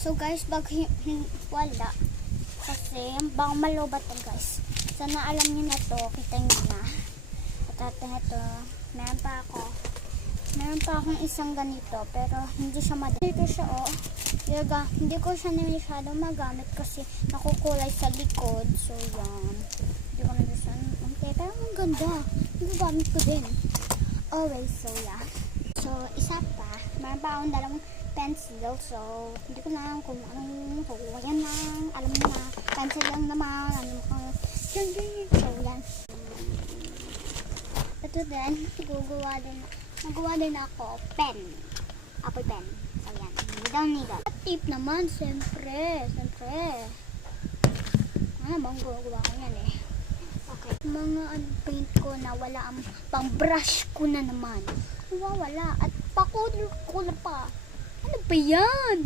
So guys, wala. Kasi baka malubat to guys. Sana alam niyo na to, kita niyo na. At ito, meron pa akong isang ganito, pero hindi siya madali. Dito siya hindi ko siya masyadong magamit kasi nakukulay sa likod. So yan. Hindi ko na siya. Okay, pero ang ganda. Nagagamit ko din. Always, so yeah. So, isa pa, meron pa akong dalawang pencil. So, hindi ko na alam kung anong yan lang. Alam mo na, pencil lang naman. So, yan. Ito din, magawa din ako pen. Apple pen. So, yan. Needle. Tip naman, siyempre. Ano bang gagawa ko yan eh? Okay. Mga paint ko na wala ang pang brush ko na naman. Wala. At pa-color pa. Ano ba yan?